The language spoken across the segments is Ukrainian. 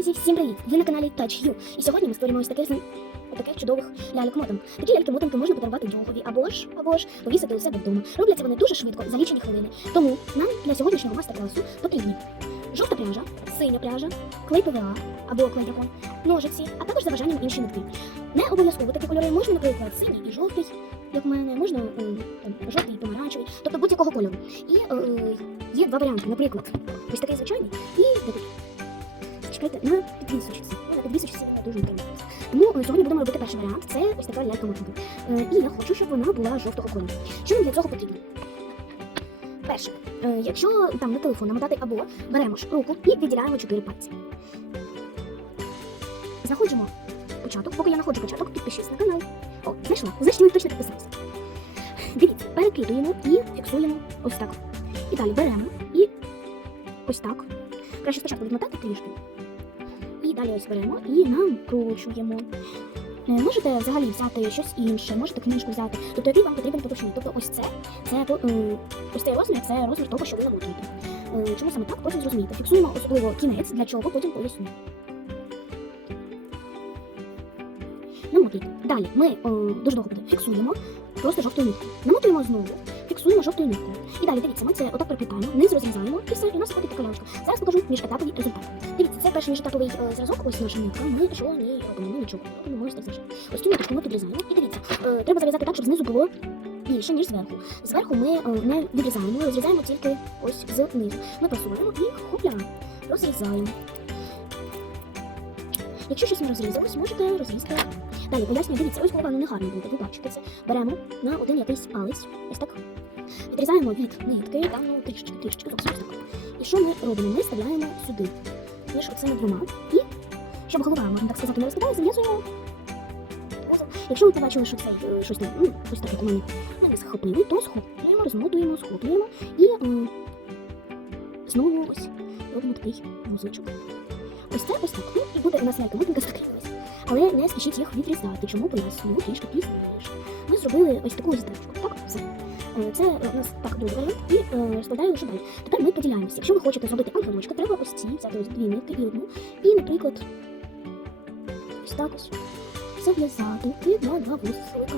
Друзі, всім привіт! Ви на каналі Touch. І сьогодні ми створюємо ось таких таких чудових ляльок мотанок. Такі ляльки мотанки можна подарувати другові або ж або ж повісити у себе вдома. Робляться вони дуже швидко за лічені хвилини. Тому нам для сьогоднішнього майстер-класу потрібні жовта пряжа, синя пряжа, клей ПВА або клей дракон, ножиці, а також за бажанням інші нитки. Не обов'язково такі кольори можна, наприклад, синій і жовтий, як в мене, можна там, жовтий і помаранчевий, тобто будь-якого кольору. І е, є два варіанти, наприклад, ось такий звичайний і. Чекайте, на підвісочці. На підвісочці неприємно. Тому е, сьогодні будемо робити перший варіант. Це ось така лялька. Е, і я хочу, щоб вона була жовтого кольору. Що нам для цього потрібно? Перше, е, якщо там на телефон намотати або беремо ж руку і відділяємо чотири пальці. Знаходимо початок. Поки я знаходжу початок, підпишись на канал. О, знайшла. Значить, точно підписалися. Дивіться, перекидуємо і фіксуємо ось так. І далі беремо і ось так. Краще спочатку відмотати трішки. Далі ось беремо і накручуємо. Е, Можете взагалі взяти щось інше, можете книжку взяти, тобто який вам потрібен поручник. Тобто ось це, це е, ось цей розмір, це розмір того, що ви намотуєте. Е, Чому саме так, потім зрозумієте. Фіксуємо особливо кінець, для чого потім поясню. Намотуйте. Далі ми е, дуже довго буде фіксуємо просто жовтою ниткою. Намотуємо знову, фіксуємо жовтою ниткою. І далі дивіться, ми це отак приплітаємо, низ розрізаємо і все, і у нас виходить така лялечка. Зараз покажу міжетаповий результат. Дивіться, це перший міжетаповий е, зразок, ось наша нитка. Ми що не робимо, нічого не робимо, ми ось цю ниточку ми підрізаємо. І дивіться, е, треба зав'язати так, щоб знизу було більше, ніж зверху. Зверху ми е, не відрізаємо, розрізаємо тільки ось знизу. Ми просуваємо і хопля, розрізаємо. Якщо щось не розрізалось, можете розрізати. Далі пояснюю, дивіться, ось голова не гарно буде, ви бачите це. Беремо на один якийсь палець, ось так. Відрізаємо від нитки, там ну, трішечки, трішечки, зовсім так. І що ми робимо? Ми вставляємо сюди, між оцими двома. І, щоб голова, можна так сказати, не розкидала, зав'язуємо. Якщо ви побачили, що цей е, щось не, ну, ось так, як у мене, ну, не схопили, то схоплюємо, розмотуємо, схоплюємо і м, знову ось робимо такий вузличок. Ось це ось так. І буде у нас лялька мотинка закріпилась. Але не спішіть їх відрізати. Чому поясню трішки пізніше. Ми зробили ось таку зірочку. Так, все. Е, Це у нас так дуже варіант і е, розкладаю лише далі. Тепер ми поділяємося. Якщо ви хочете зробити ангелочка, треба ось ці взяти ось дві нитки і одну. І, наприклад, ось так ось зав'язати і два два вузлика.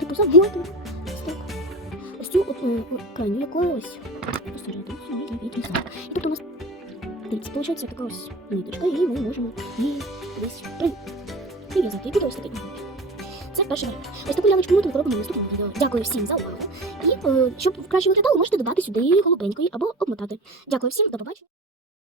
Типу заводимо. Ось так. Ось цю от, крайню якогось посередину дивіться, виходить така ось ниточка, і ми можемо її десь при... прив'язати. І ангелочок. Це перший варіант. Ось таку лялечку мотинку робимо в наступному відео. Дякую всім за увагу. І е, щоб краще виглядало, можете додати сюди голубенької або обмотати. Дякую всім, до побачення.